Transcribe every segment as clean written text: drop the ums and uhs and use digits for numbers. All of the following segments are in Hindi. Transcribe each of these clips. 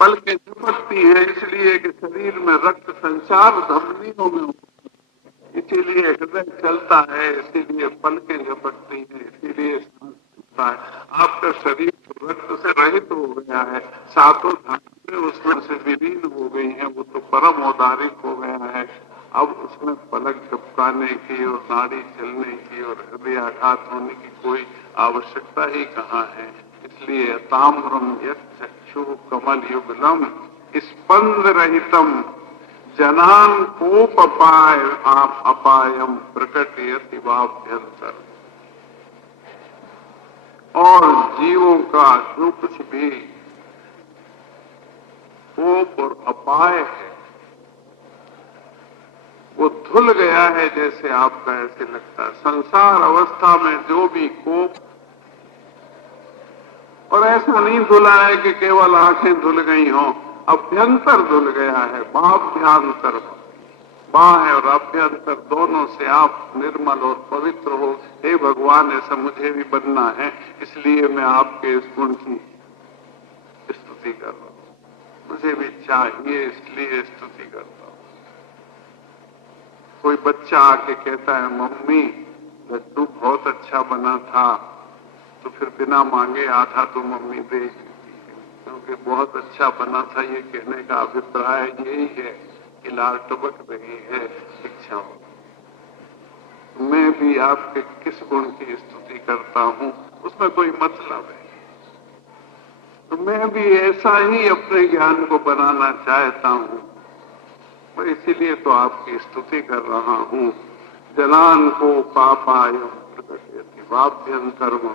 पलकें झपकती हैं इसलिए कि शरीर में रक्त संचार धमनियों में, इसीलिए हृदय चलता है, इसीलिए पलकें झपकती हैं, इसीलिए सांस चलता है। आपका शरीर तो रक्त से रहित हो गया है, सातों धातुएं उसमें से विलीन हो गई हैं, वो तो परम औदारिक हो गया है। अब उसमें पलक झपकाने की और नाड़ी चलने की और हृदयाघात होने की कोई आवश्यकता ही कहाँ है। इसलिए ताम्रम यक्षु कमल युगलम स्पंद रहितम जनान कोप अपायम प्रकटयति वाभ्यंतर। और जीवों का जो कुछ भी कोप और अपाय है वो धुल गया है, जैसे आपका ऐसे लगता है। संसार अवस्था में जो भी कोप, और ऐसा नहीं धुला है कि केवल आंखें धुल गई हों, अभ्यंतर धुल गया है। बाभ्यांतर, बाह्य और अभ्यंतर दोनों से आप निर्मल और पवित्र हो। हे भगवान, ऐसा मुझे भी बनना है, इसलिए मैं आपके इस गुण की स्तुति कर रहा हूं। मुझे भी चाहिए, इसलिए स्तुति करता हूं। कोई बच्चा आके कहता है मम्मी लड्डू बहुत अच्छा बना था, तो फिर बिना मांगे आधा तो मम्मी दे देती है, क्योंकि बहुत अच्छा बना था ये कहने का अभिप्राय यही है कि लाल टपक रही है इच्छा हो। मैं भी आपके किस गुण की स्तुति करता हूं उसमें कोई मतलब है, तो मैं भी ऐसा ही अपने ज्ञान को बनाना चाहता हूं, तो इसीलिए तो आपकी स्तुति कर रहा हूं। जनान को पापाय प्रकटयति वाभ्यंतरम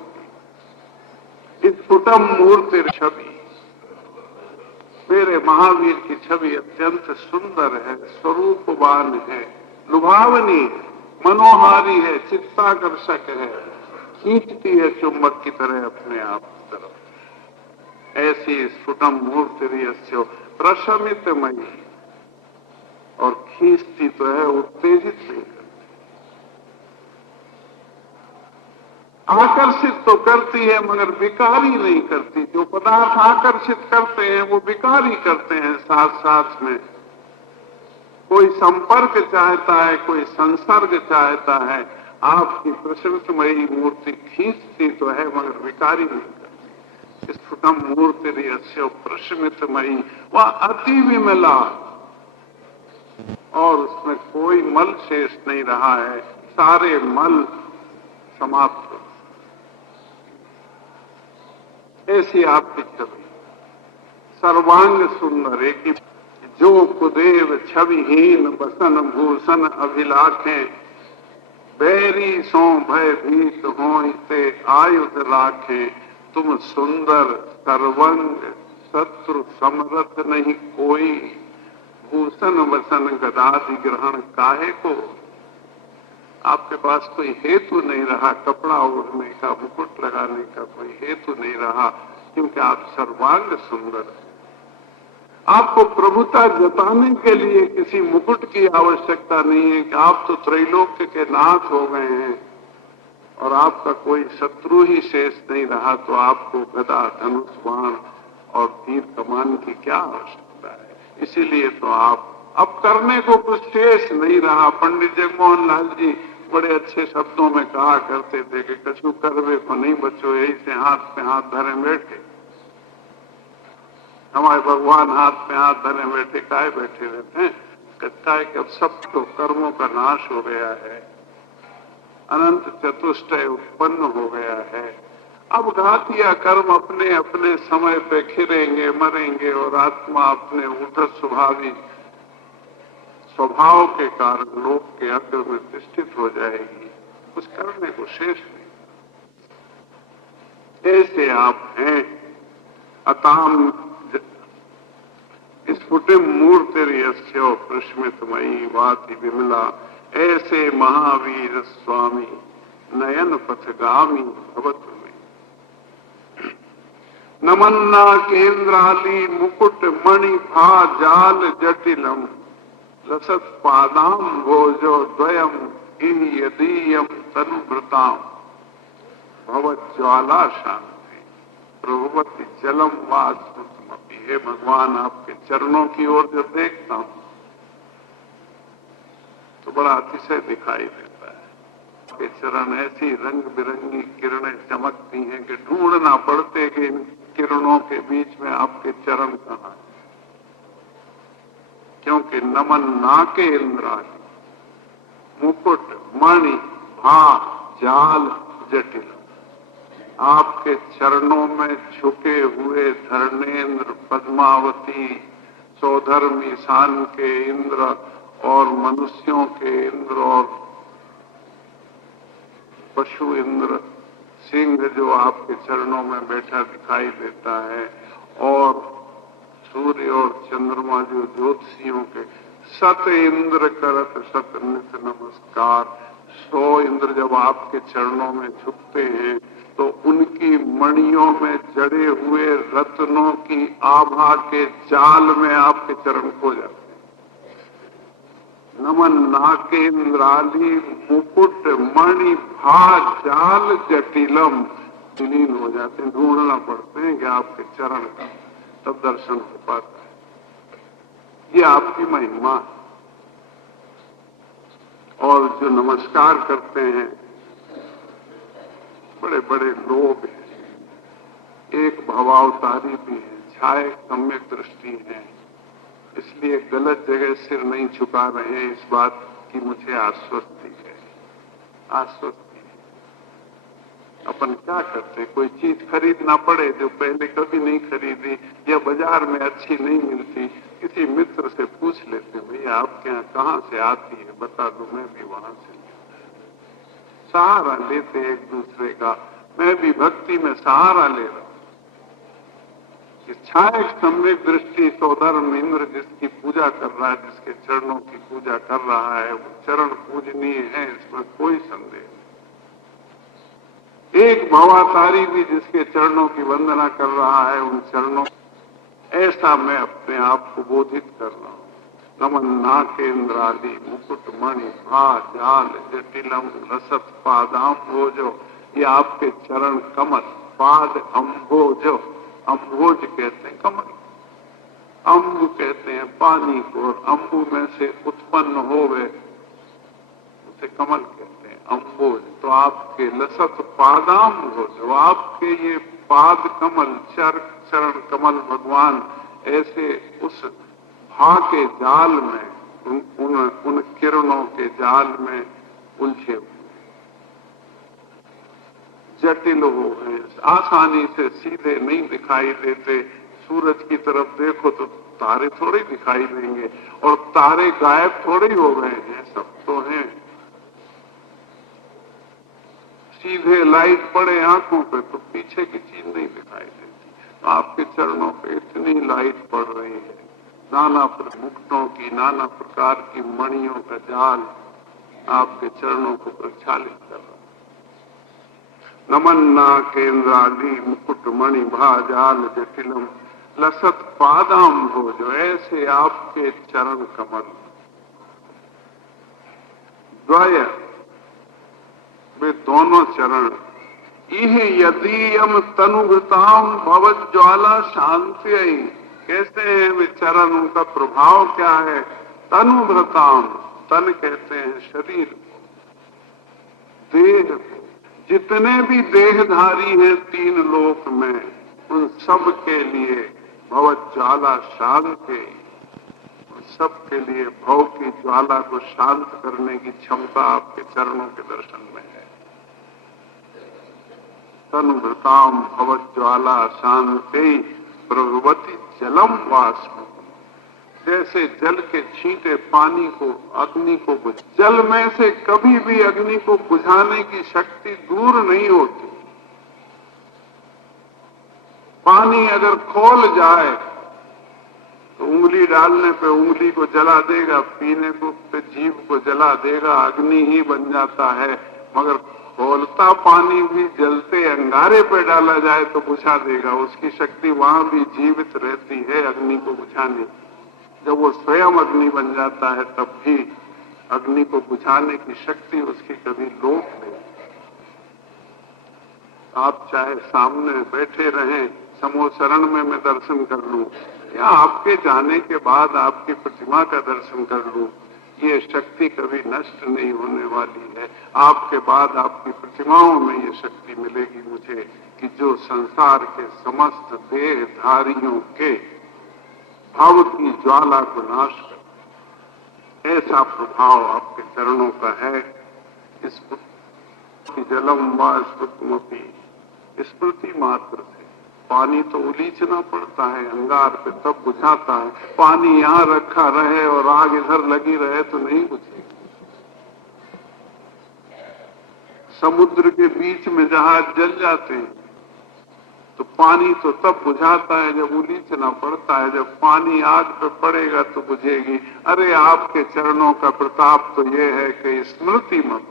स्फुटम मूर्ति छवि। मेरे महावीर की छवि अत्यंत सुंदर है, स्वरूपवान है, लुभावनी, मनोहारी है, चित्ताकर्षक है, खींचती है चुंबक की तरह अपने आप की तरफ। ऐसी स्फुटम मूर्ति प्रशमितमयी, और खींचती तो है, उत्तेजित नहीं करती। आकर्षित तो करती है मगर विकारी नहीं करती। जो पदार्थ आकर्षित करते हैं वो विकारी करते हैं साथ साथ में। कोई संपर्क चाहता है, कोई संसर्ग चाहता है। आपकी प्रशमितमयी मूर्ति खींचती तो है मगर विकारी नहीं करती। स्फुटम मूर्ति अस्य प्रशमितमयी, वह अति विमला, और उसमें कोई मल शेष नहीं रहा है, सारे मल समाप्त। ऐसी आपकी छवि सर्वांग सुंदर। एक जो कुदेव छविहीन बसन भूषण अभिलाखें, बैरी सो भय भीत होते आयुध लाखें। तुम सुंदर सर्वंग शत्रु समरथ नहीं कोई, भूषण वसन गदादि ग्रहण काहे को। आपके पास कोई हेतु नहीं रहा कपड़ा ओढ़ने का, मुकुट लगाने का कोई हेतु नहीं रहा, क्योंकि आप सर्वांग सुंदर हैं। आपको प्रभुता जताने के लिए किसी मुकुट की आवश्यकता नहीं है कि आप तो त्रैलोक्य के नाथ हो गए हैं और आपका कोई शत्रु ही शेष नहीं रहा, तो आपको गदा धनुष बाण और तीर कमान की क्या आवश्यकता है। इसीलिए तो आप अब करने को कुछ शेष नहीं रहा। पंडित जगमोहन लाल जी बड़े अच्छे शब्दों में कहा करते थे कि कछु करवे को नहीं बचो, यही से हाथ पे हाथ धरे बैठे। हमारे भगवान हाथ पे हाथ धरे बैठे काहे बैठे रहते हैं? कहता है कि अब सब तो कर्मों का नाश हो गया है, अनंत चतुष्टय उत्पन्न हो गया है। अब घातिया कर्म अपने अपने समय पे खिरेंगे, मरेंगे, और आत्मा अपने उद्धत स्वभाव के कारण लोक के अग्र में प्रतिष्ठित हो जाएगी। कुछ करने को शेष नहीं। ऐसे आप हैं। अताम स्फुटिम मूर्तिर्यस्यो प्रश्मितमयी वाति विमला। ऐसे महावीर स्वामी नयन पथगामी भवतु में। नमन्ना केंद्राली मुकुट मणि भा जाल जटिलम, लसत पादाम भोजो द्वयम यदीयम तनुभृताम। भवत ज्वाला शांति प्रभुवती जलम वास्मती हे भगवान, आपके चरणों की ओर जब देखता हूं तो बड़ा अतिशय दिखाई देता है। आपके चरण ऐसी रंग बिरंगी किरणें चमकती हैं कि ढूंढना पड़ते कि इन किरणों के बीच में आपके चरण कहां हैं। क्योंकि नमन नाके इंद्राणी मुकुट मणि भा जाल जटिल, आपके चरणों में झुके हुए धर्मेंद्र, पद्मावती, सौधर्म ईशान के इंद्र और मनुष्यों के इंद्र और पशु इंद्र सिंह जो आपके चरणों में बैठा दिखाई देता है, और सूर्य और चंद्रमा जो ज्योतिषियों के सत इंद्र करत सत नित नमस्कार। 100 इंद्र जब आपके चरणों में झुकते हैं तो उनकी मणियों में जड़े हुए रत्नों की आभा के जाल में आपके चरण खो जाते हैं। नमन नाकेन्द्राली मुकुट मणि भा जाल जटिलम, विलीन हो जाते हैं, ढूंढना पड़ते हैं कि आपके चरण का, तब दर्शन हो पाता है। ये आपकी महिमा है। और जो नमस्कार करते हैं बड़े बड़े लोग हैं, एक भवावतारी भी है, छाए सम्यक दृष्टि है, इसलिए गलत जगह सिर नहीं झुका रहे हैं। इस बात की मुझे आश्वस्ति है, आश्वस्ति है। अपन क्या करते हैं, कोई चीज खरीदना पड़े जो पहले कभी नहीं खरीदी या बाजार में अच्छी नहीं मिलती, किसी मित्र से पूछ लेते, भैया आपके यहाँ कहाँ से आती है, बता दो, मैं भी वहां से सहारा लेते एक दूसरे का। मैं भी भक्ति में सहारा ले रहा हूं। छाए सम्यक दृष्टि सौधर्म इंद्र जिसकी पूजा कर रहा है, जिसके चरणों की पूजा कर रहा है, वो चरण पूजनीय है, इसमें कोई संदेह नहीं। एक भवातारी भी जिसके चरणों की वंदना कर रहा है, उन चरणों, ऐसा मैं अपने आप को बोधित कर रहा हूं। नमन नाकेन्द्रादि मुकुट मणि भा जाल जटिलम रसत पादाम्भोजो, ये आपके चरण कमल, पाद अम्भोजो, अम्भोज कहते हैं कमल, अम्बु कहते हैं पानी को, और अम्बु में से उत्पन्न हो गए उसे कमल कहते हैं, अम्बोज। तो आपके लसत पादाम्भोज, आपके ये पाद कमल, चरण कमल भगवान ऐसे उस भा के जाल में, उन किरणों के जाल में उलझे हुए, जटिल हो गए, आसानी से सीधे नहीं दिखाई देते। सूरज की तरफ देखो तो तारे थोड़े दिखाई देंगे, और तारे गायब थोड़े हो गए हैं, सब तो हैं। सीधे लाइट पड़े आंखों पे तो पीछे की चीज नहीं दिखाई देती। तो आपके चरणों पे इतनी लाइट पड़ रही है, नाना मुक्तों की, नाना प्रकार की मणियों का जाल आपके चरणों को प्रक्षालित कर रहा है। नमन नाकेन्द्रादि मुकुट मणि भा जाल जटिलम लसत पादाम्भोज, ऐसे आपके चरण कमल। द्वय, वे दोनों चरण, इह यदीयम तनुभृताम भवज्ज्वाला शांति, कैसे हैं वे चरण, उनका प्रभाव क्या है। तनुभृताम, तन कहते हैं शरीर को, देह को, जितने भी देहधारी हैं 3 लोक में, उन सब के लिए भवज्ज्वाला शांति, उन सब के लिए भव की ज्वाला को शांत करने की क्षमता आपके चरणों के दर्शन में है। तनुभृताम भवज्ज्वाला शांति प्रभवती जलम वाष्प, जैसे जल के छींटे पानी को, अग्नि को बुझ, जल में से कभी भी अग्नि को बुझाने की शक्ति दूर नहीं होती। पानी अगर खोल जाए तो उंगली डालने पे उंगली को जला देगा, पीने को पे जीभ को जला देगा, अग्नि ही बन जाता है। मगर खोलता पानी भी जलते अंगारे पे डाला जाए तो बुझा देगा, उसकी शक्ति वहां भी जीवित रहती है अग्नि को बुझाने। जब वो स्वयं अग्नि बन जाता है तब भी अग्नि को बुझाने की शक्ति उसकी कभी लोप नहीं। आप चाहे सामने बैठे रहें समोचरण में मैं दर्शन कर लूं, या आपके जाने के बाद आपकी प्रतिमा का दर्शन कर लूं, ये शक्ति कभी नष्ट नहीं होने वाली है। आपके बाद आपकी प्रतिमाओं में ये शक्ति मिलेगी मुझे कि जो संसार के समस्त देहधारियों के भाव की ज्वाला को नाश कर, ऐसा प्रभाव आपके चरणों का है। इस जलम व स्मृति स्मृति मात्र से पानी तो उलीचना पड़ता है अंगार पे, तब बुझाता है। पानी यहां रखा रहे और आग इधर लगी रहे तो नहीं बुझेगी। समुद्र के बीच में जहाज जल जाते हैं तो पानी तो तब बुझाता है जब उलीचना पड़ता है, जब पानी आग पे पड़ेगा तो बुझेगी। अरे आपके चरणों का प्रताप तो ये है कि स्मृति मत,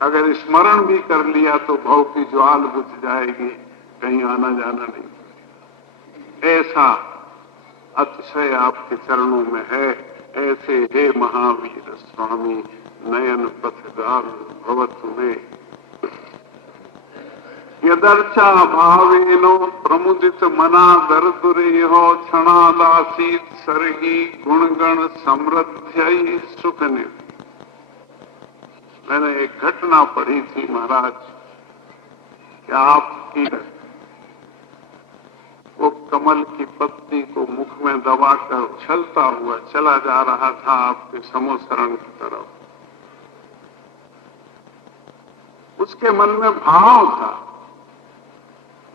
अगर स्मरण भी कर लिया तो भव की ज्वाल बुझ जाएगी, कहीं आना जाना नहीं पड़ेगा। ऐसा अतिशय आपके चरणों में है। ऐसे हे महावीर स्वामी नयन पथगार भवतु में यदर्चा भावेनो प्रमुदित मना दर्दुरेहो क्षणादासीत सर्गी गुणगण समृद्ध सुख ने। मैंने एक घटना पढ़ी थी महाराज कि आपकी वो कमल की पत्ती को मुख में दबाकर उछलता हुआ चला जा रहा था आपके समोचरण की तरफ। उसके मन में भाव था,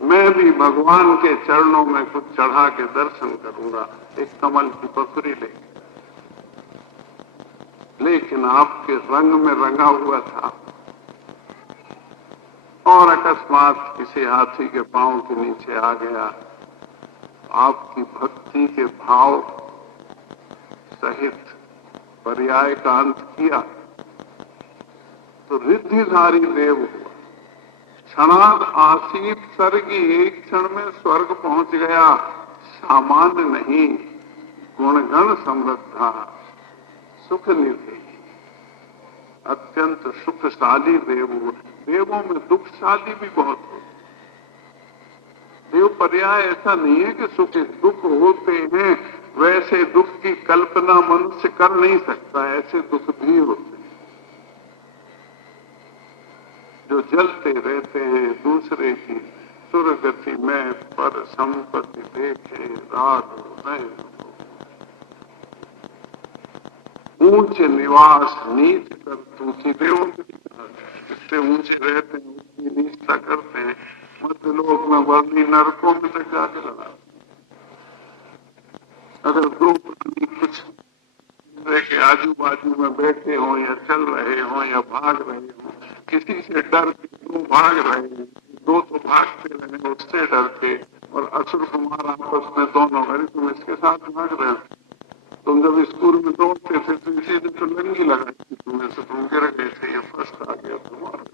मैं भी भगवान के चरणों में कुछ चढ़ा के दर्शन करूंगा, एक कमल की पखुरी लेके। लेकिन आपके रंग में रंगा हुआ था और अकस्मात किसी हाथी के पांव के नीचे आ गया। आपकी भक्ति के भाव सहित पर्याय का अंत किया तो रिद्धिधारी देव हुआ। क्षणाद आसीत स्वर्गी, एक क्षण में स्वर्ग पहुंच गया। सामान्य नहीं, गुणगण समृद्धा, सुख निधि, अत्यंत सुखशाली देव। देवों में दुखशाली भी बहुत होते। देव पर्याय ऐसा नहीं है कि सुख दुख होते हैं, वैसे दुख की कल्पना मनुष्य कर नहीं सकता, ऐसे दुख भी होते हैं जो जलते रहते हैं दूसरे की सुरगति में पर संपत्ति देखे राग में। ऊंचे निवास नीच करतूती देवों जितने ऊंचे रहते हैं उसकी नीचता करते हैं। मध्य लोक में वर्णी नरकों में तक जाके लगा। अगर दो प्राणी कुछ के आजू बाजू में बैठे हों या चल रहे हों या भाग रहे हों, किसी से डर के दो भाग रहे हैं, दो तो भागते रहे उससे डर के, और असुर कुमार आपस में दोनों, अरे तुम इसके साथ भाग रहे हो, तुम जब स्कूल में दौड़ते थे तो इसी ने तो लंगी लगाई थी तुम्हें से, तुम गिर गए थे, ये फर्स्ट आ गया तुम्हारा,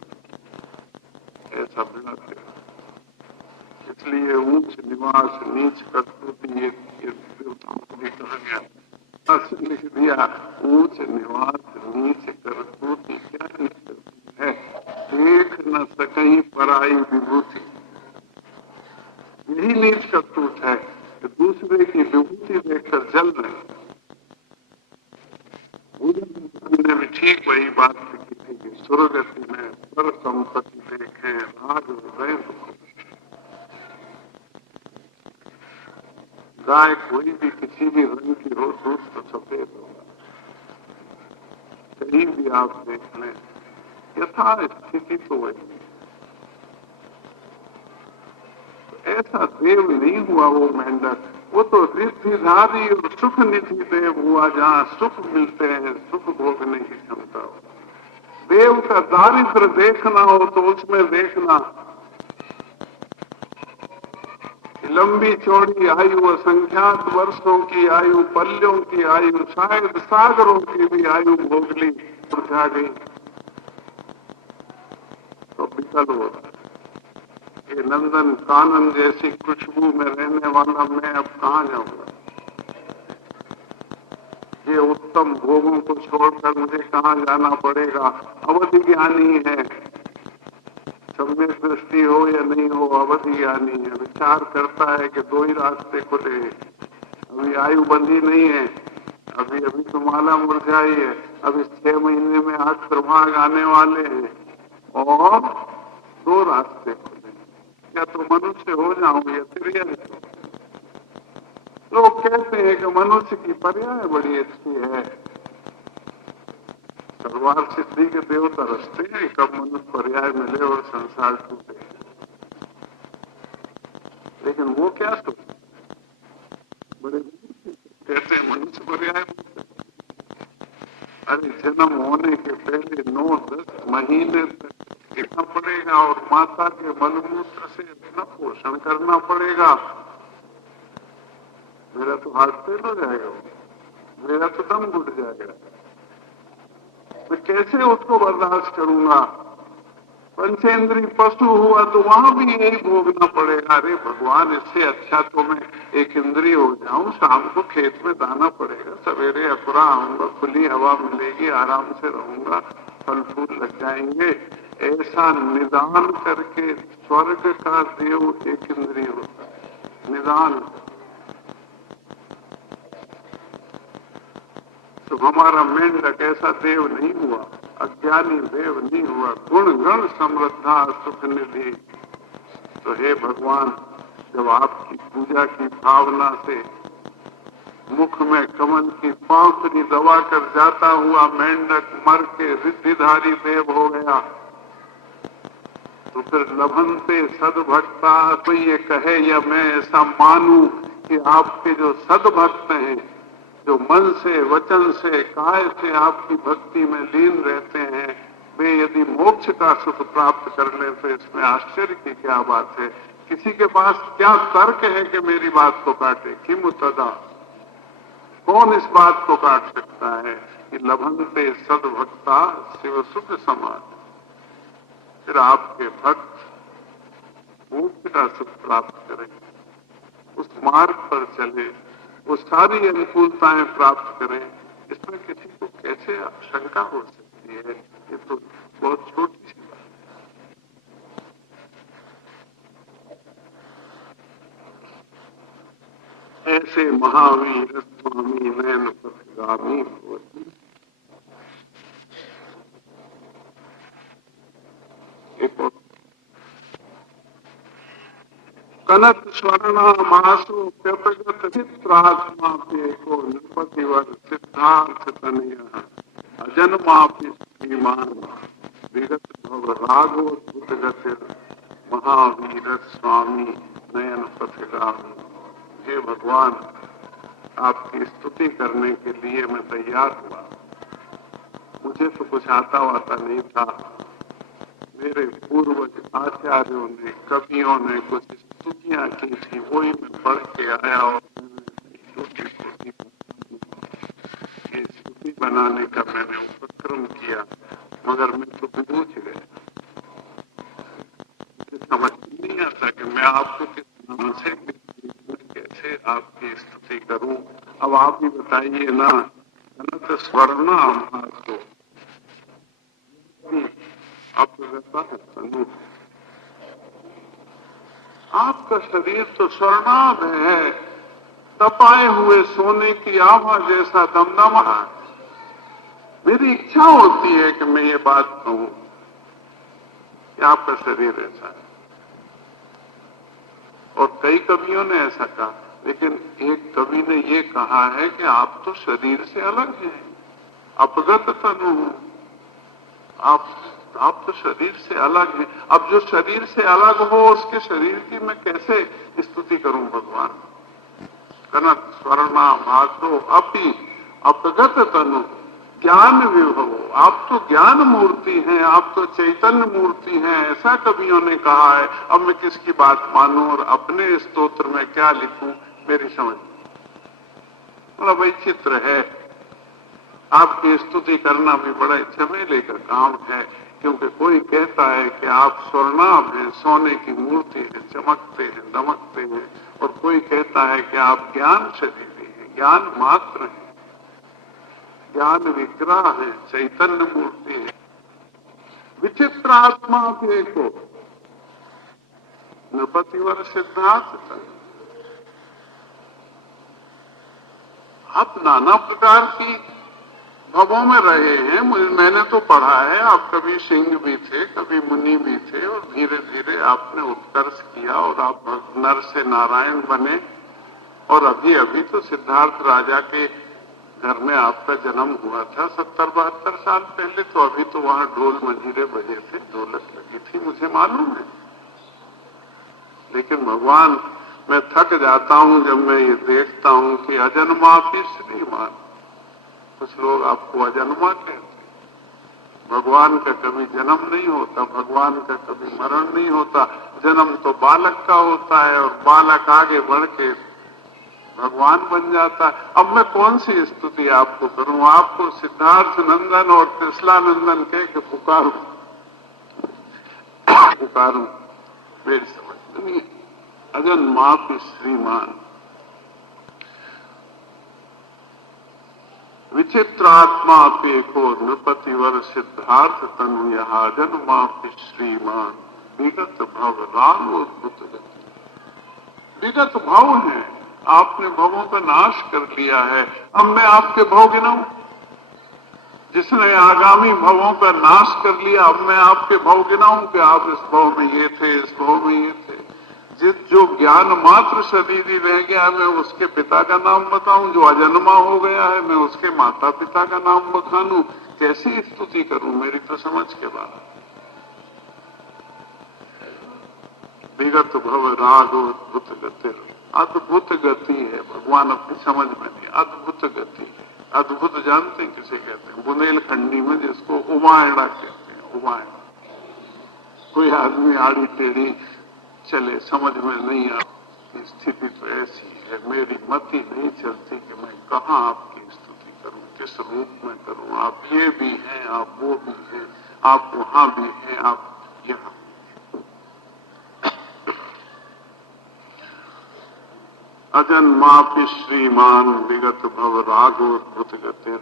ऐसा बनाते। इसलिए ऊंच निवास नीच करतूती ये देवताओं को भी कहा गया, लिख दिया ऊंच निवास नीच करतूती। क्या है? देख न सकहीं पराई विभूति, यही नीच करतूत है कि दूसरे की विभूति देखकर जल रहे। उन्होंने भी ठीक वही बात लिखी थी कि सुरगति में पर संपत्ति देखे राग हृदय। गाय कोई भी किसी भी रंग की हो, दूध तो सफेद होगा। कहीं भी आप देख लें, यथा स्थिति तो वही। ऐसा देव नहीं हुआ वो मेंढक, वो तो रिद्धिधारी और सुख निधि देव हुआ, जहां सुख मिलते हैं, सुख भोगने की क्षमता हो। देव का दारिद्र देखना हो तो उसमें देखना लंबी चौड़ी आयु, असंख्यात वर्षों की आयु, पल्यों की आयु, शायद सागरों की भी आयु भोग ली और जा गई तो विकल हो रहा। ये नंदन कानन जैसी खुशबू में रहने वाला मैं अब कहां जाऊंगा? ये उत्तम भोगों को छोड़कर मुझे कहां जाना पड़ेगा? अवधि ज्ञानी है, सम्यक दृष्टि हो या नहीं हो, अवधि ज्ञानी है, विचार करता है कि दो ही रास्ते खुले हैं, अभी आयु बंधी नहीं है, अभी अभी तो माला मुरझाई है, अब इस 6 महीने में 8 प्रभाग आने वाले हैं और दो रास्ते खुले, या तो मनुष्य हो जाऊं या तिर्यक। लोग कहते हैं कि मनुष्य की पर्याय बड़ी अच्छी है, सर्वार सिद्धि के देवता रचते हैं, कब मनुष्य पर्याय मिले और संसार टूटे। लेकिन वो क्या सोचते, बड़े कहते हैं मनुष्य पर्याय मिलते। अरे जन्म होने के पहले 9-10 महीने तक देखना पड़ेगा और माता के मलमूत्र से अपना पोषण करना पड़ेगा। मेरा तो हार्ट फेल हो जाएगा, मेरा तो दम घुट जाएगा, मैं कैसे उसको बर्दाश्त करूंगा। पंचेंद्री पशु हुआ तो वहां भी यही भोगना पड़ेगा। अरे भगवान, इससे अच्छा तो मैं एक इंद्रिय हो जाऊं, शाम को खेत में दाना पड़ेगा, सवेरे अपुरा आऊंगा, खुली हवा मिलेगी, आराम से रहूंगा, फल फूल लग जाएंगे। ऐसा निदान करके स्वर्ग का देव एक इंद्रिय होता है, निदान। तो हमारा मेंढक ऐसा देव नहीं हुआ, अज्ञानी देव नहीं हुआ, गुण गण समृद्धा सुख निधि। तो हे भगवान, जब आपकी पूजा की भावना से मुख में कमल की पांखुरी दबा कर जाता हुआ मेंढक मर के रिद्धिधारी देव हो गया, तो फिर लभनते सदभक्ता, तो ये कहे या मैं ऐसा मानूं कि आपके जो सदभक्त हैं, जो मन से, वचन से, काय से आपकी भक्ति में लीन रहते हैं, वे यदि मोक्ष का सुख प्राप्त कर ले तो इसमें आश्चर्य की क्या बात है। किसी के पास क्या तर्क है कि मेरी बात को काटे? किम तदा, कौन इस बात को काट सकता है कि लभनते सदभक्ता शिव सुख समाज। फिर आपके भक्त मोक्ष का सुख प्राप्त करें, उस मार्ग पर चले, वो सारी अनुकूलताएं प्राप्त करें, इसमें किसी को कैसे शंका हो सकती है? ये तो बहुत छोटी सी बात है। ऐसे महावीर स्वामी नयन पथगामी होती, कनक स्वर्णा मासु व्यपगत चित्रात्मा पे को नृपतिवर सिद्धार्थ तनय अजन्मापि श्रीमान विगत भव राघोद्भुत गतिर महावीर स्वामी नयन पथगामी। हे भगवान, आपकी स्तुति करने के लिए मैं तैयार हुआ। मुझे तो कुछ आता वाता नहीं था, मेरे पूर्वज आचार्यों ने, कवियों ने कुछ स्तुतियां की थी, वही मैं पढ़ के आया और छोटी छोटी ये स्तुति बनाने का मैंने उपक्रम किया, मगर मैं तो बूझ गया। मुझे समझ नहीं आता कि मैं आपको किस नाम से, कैसे आपकी स्तुति करूं। अब आप ही बताइए ना, कनक स्वर्णा मासु, आप रहता है तनु, आपका शरीर तो स्वर्णाभ है, तपाए हुए सोने की आभा जैसा दमदमा है। मेरी इच्छा होती है कि मैं ये बात कहूं कि आपका शरीर ऐसा है, और कई कवियों ने ऐसा कहा, लेकिन एक कवि ने ये कहा है कि आप तो शरीर से अलग हैं, अपगत तनु, आप तो शरीर से अलग हैं। अब जो शरीर से अलग हो, उसके शरीर की मैं कैसे स्तुति करूं भगवान? कनक स्वर्णा मासु अपि अपगत तनु ज्ञान विभव, आप तो ज्ञान मूर्ति हैं, आप तो चैतन्य मूर्ति हैं, ऐसा कवियों ने कहा है। अब मैं किसकी बात मानूं और अपने स्तोत्र में क्या लिखूं, मेरी समझ मतलब वही चित्र है। आपकी स्तुति करना भी बड़ा झमेले का काम है, क्योंकि कोई कहता है कि आप स्वर्णाभ हैं, सोने की मूर्ति है, चमकते हैं, दमकते हैं, और कोई कहता है कि आप ज्ञान शरीर हैं, ज्ञान मात्र हैं, ज्ञान विग्रह है, चैतन्य मूर्ति है। विचित्र आत्मा के को नृपतिवर सिद्धार्थ तनु। आप नाना प्रकार की भवों में रहे हैं। मैंने तो पढ़ा है, आप कभी सिंह भी थे, कभी मुनि भी थे, और धीरे धीरे आपने उत्कर्ष किया और आप नर से नारायण बने। और अभी अभी तो सिद्धार्थ राजा के घर में आपका जन्म हुआ था 70-72 साल पहले। तो अभी तो वहां ढोल मंजीरे बजे थे, ढोलक लगी थी, मुझे मालूम है। लेकिन भगवान, मैं थक जाता हूं जब मैं ये देखता हूं कि अजन्मा भी श्रीमान। कुछ लोग आपको अजन्मा कहते हैं। भगवान का कभी जन्म नहीं होता, भगवान का कभी मरण नहीं होता। जन्म तो बालक का होता है और बालक आगे बढ़ के भगवान बन जाता है। अब मैं कौन सी स्तुति आपको करूं? आपको सिद्धार्थ नंदन और कृष्णानंदन कह के पुकारूं मेरी समझ नहीं। अजन्मा भी श्रीमान, विचित्रात्मा पेको नृपतिवर सिद्धार्थ तनु यहा जन्मा भी श्रीमान। विगत भव रामोद्भुत गति। विगत भव है, आपने भवों का नाश कर लिया है। अब मैं आपके भव गिनाऊं? जिसने आगामी भवों का नाश कर लिया, अब मैं आपके भव गिनाऊं कि आप इस भव में ये थे, इस भव में ये थे। जो ज्ञान मात्र शरीरी रह गया, मैं उसके पिता का नाम बताऊं? जो अजन्मा हो गया है, मैं उसके माता पिता का नाम बखानूं? कैसी स्तुति करूं? मेरी तो समझ के बाहर। विगत भव राग अद्भुत गति। अद्भुत गति है, भगवान अपनी समझ में नहीं। अद्भुत गति है। अद्भुत जानते हैं किसे कहते हैं? बुंदेलखंडी में जिसको उमायड़ा कहते हैं। उमायड़ा, कोई आदमी आड़ी टेढ़ी चले, समझ में नहीं आ, स्थिति तो ऐसी है, मेरी मति नहीं चलती कि मैं कहाँ आपकी स्तुति करूं, किस रूप में करूं। आप ये भी हैं, आप वो भी हैं, आप वहां भी हैं, आप यहां। अजन्मापि श्रीमान विगत भव रागोद्भुत गतिर।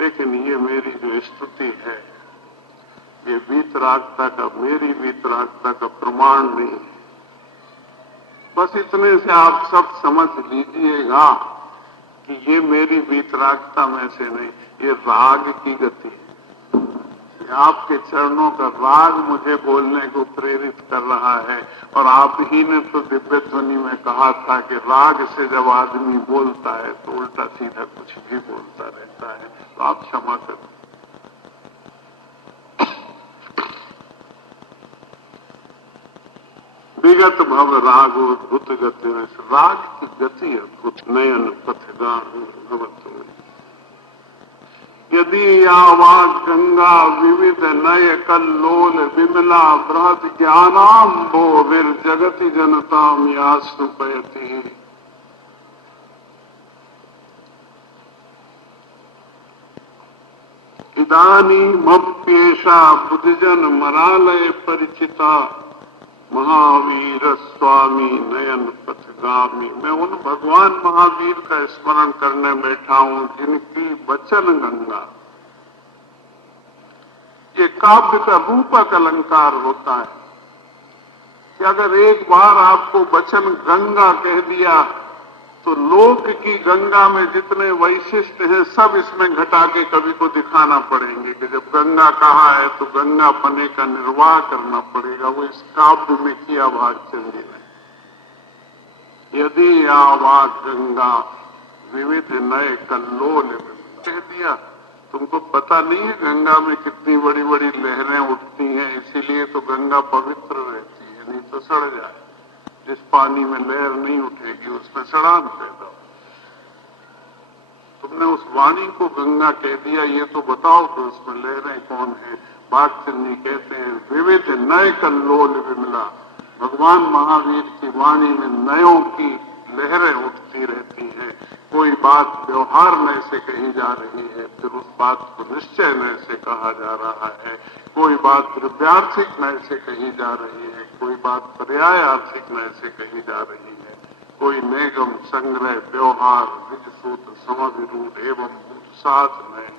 लेकिन ये मेरी जो स्तुति है, ये वीतरागता का, मेरी वीतरागता का प्रमाण नहीं है। बस इतने से आप सब समझ लीजिएगा कि ये मेरी वीतरागता में से नहीं, ये राग की गति है। आपके चरणों का राग मुझे बोलने को प्रेरित कर रहा है। और आप ही ने तो दिव्य ध्वनि में कहा था कि राग से जब आदमी बोलता है तो उल्टा सीधा कुछ भी बोलता रहता है। तो आप क्षमा करें। विगत भव रागोद्भुत गति। राग की गति अद्भुत। नयन पथगान भवतु। यदि आवाज गंगा विविध नय कल्लोल विमला बृहद ज्ञानाम्बो विर जगति जनताम यासुपयति। इदानीमप्येषा बुद्धजन मरालय परिचिता महावीर स्वामी नयन पथगामी। मैं उन भगवान महावीर का स्मरण करने बैठा हूं जिनकी वचन गंगा। ये काव्य का रूपक अलंकार होता है कि अगर एक बार आपको वचन गंगा कह दिया तो लोक की गंगा में जितने वैशिष्ट हैं सब इसमें घटा के कवि को दिखाना पड़ेंगे कि जब गंगा कहा है तो गंगा पने का निर्वाह करना पड़ेगा। वो इस काव्य में किया भागचंद्र ने। यदि आवाज गंगा विविध नए कल्लोल कह दिया। तुमको पता नहीं है गंगा में कितनी बड़ी बड़ी लहरें उठती हैं, इसीलिए तो गंगा पवित्र रहती है, नहीं तो सड़ जाए। जिस पानी में लहर नहीं उठेगी उसमें सड़ान पैदा हो। तुमने उस वाणी को गंगा कह दिया, ये तो बताओ कि उसमें लहरें कौन है। भागचंदी कहते हैं विविध नए कल्लोल विमला। भगवान महावीर की वाणी में नयों की लहरें उठती रहती हैं। कोई बात व्यवहार नय से कही जा रही है, फिर उस बात को निश्चय नय से कहा जा रहा है। कोई बात द्रव्यार्थिक नय से कही जा रही है, कोई बात पर्याय आर्थिक नय से कही जा रही है। कोई निगम संग्रह व्यवहार विजसूत्र समविरूढ़ एवं साथ नय।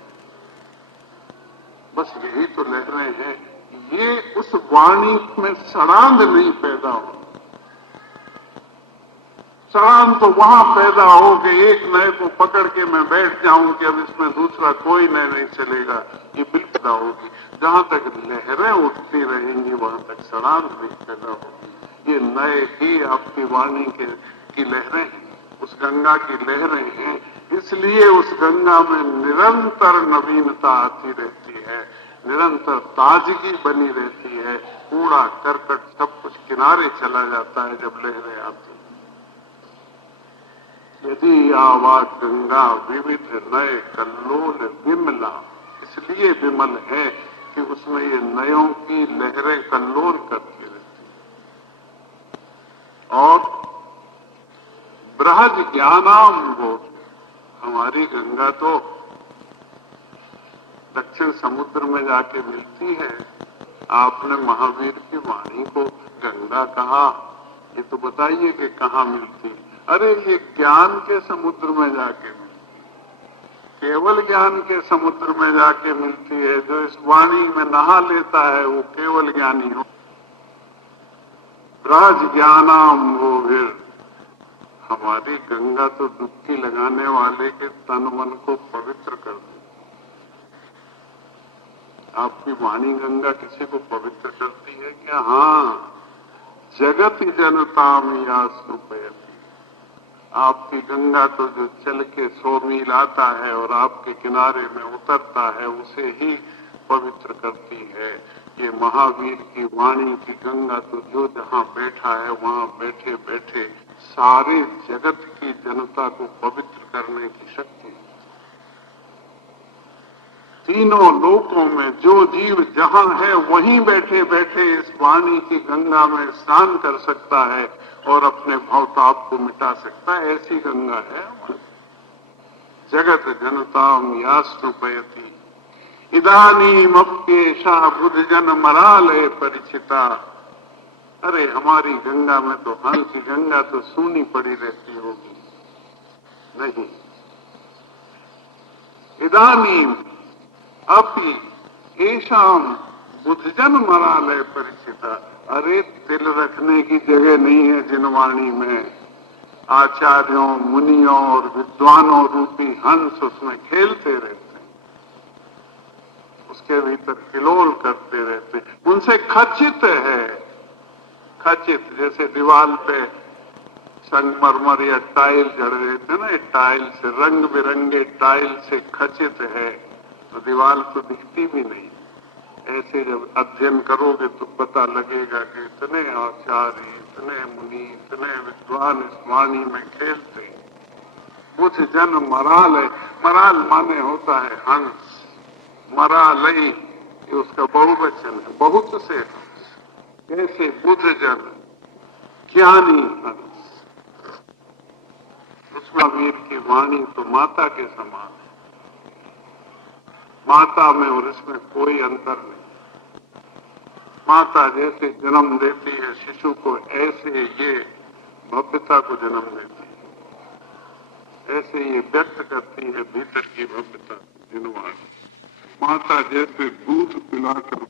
बस यही तो लहरें हैं ये उस वाणी में सड़ांध नहीं पैदा हो। सड़ांध तो वहां पैदा हो कि एक नए को पकड़ के मैं बैठ जाऊं कि अब इसमें दूसरा कोई नए नहीं चलेगा, ये बिल्कुल होगी। जहां तक लहरें उठती रहेंगी वहां तक सड़ांध नहीं पैदा होगी। ये नए ही आपकी वाणी की लहरें हैं, उस गंगा की लहरें हैं। इसलिए उस गंगा में निरंतर नवीनता आती रहती है, निरंतर ताजगी बनी रहती है। कूड़ा करकट सब कुछ किनारे चला जाता है जब लहरें आती हैं। यदि आवा गंगा विविध नए कल्लोल विमला, इसलिए विमल है कि उसमें ये नयों की लहरें कल्लोल करती रहती हैं। और बृहज ज्ञानाम वो, हमारी गंगा तो दक्षिण समुद्र में जाके मिलती है। आपने महावीर की वाणी को गंगा कहा, ये तो बताइए कि कहाँ मिलती है। अरे ये ज्ञान के समुद्र में जाके मिलती है, केवल ज्ञान के समुद्र में जाके मिलती है। जो इस वाणी में नहा लेता है वो केवल ज्ञानी हो। राज ज्ञानाम वो वीर, हमारी गंगा तो डुबकी लगाने वाले के तन मन को पवित्र कर देती। आपकी वाणी गंगा किसी को पवित्र करती है क्या? हाँ, जगत जनताम या सुपयती। आपकी गंगा तो जो चल के 100 मील आता है और आपके किनारे में उतरता है उसे ही पवित्र करती है। ये महावीर की वाणी की गंगा तो जो जहां बैठा है वहां बैठे बैठे सारे जगत की जनता को पवित्र करने की शक्ति है। तीनों लोकों में जो जीव जहां है वहीं बैठे बैठे इस वाणी की गंगा में स्नान कर सकता है और अपने भवताप को मिटा सकता है। ऐसी गंगा है जगत जनताम यास्तुपयति। इदानीम अप्येषा बुद्धजन मरालय परिचिता। अरे हमारी गंगा में तो हंस की गंगा तो सूनी पड़ी रहती होगी। नहीं, इदानीम अपि एशाम बुद्धजन मरालय परिचिता। अरे तिल रखने की जगह नहीं है जिन वाणी में। आचार्यों मुनियों और विद्वानों रूपी हंस उसमें खेलते रहते हैं, उसके भीतर किलोल करते रहते हैं। उनसे खचित है, खचित जैसे दीवार पे संगमरमर या टाइल जड़ देते ना, टाइल से रंग बिरंगे टाइल से खचित है तो दीवार तो दिखती भी नहीं। ऐसे जब अध्ययन करोगे तो पता लगेगा कि इतने आचार्य, इतने मुनि, इतने विद्वान इस वाणी में खेलते हैं। बुद्ध जन मराल है, मराल माने होता है हंस, मरालई ये उसका बहुवचन है, बहुत से हंस। कैसे बुद्ध जन ज्ञानी हंस। उसमें वीर की वाणी तो माता के समान है, माता में और इसमें कोई अंतर नहीं। माता जैसे जन्म देती है शिशु को, ऐसे ये भव्यता को जन्म देती है, ऐसे ये व्यक्त करती है भीतर की भव्यता। जिनवान माता जैसे दूध पिलाकर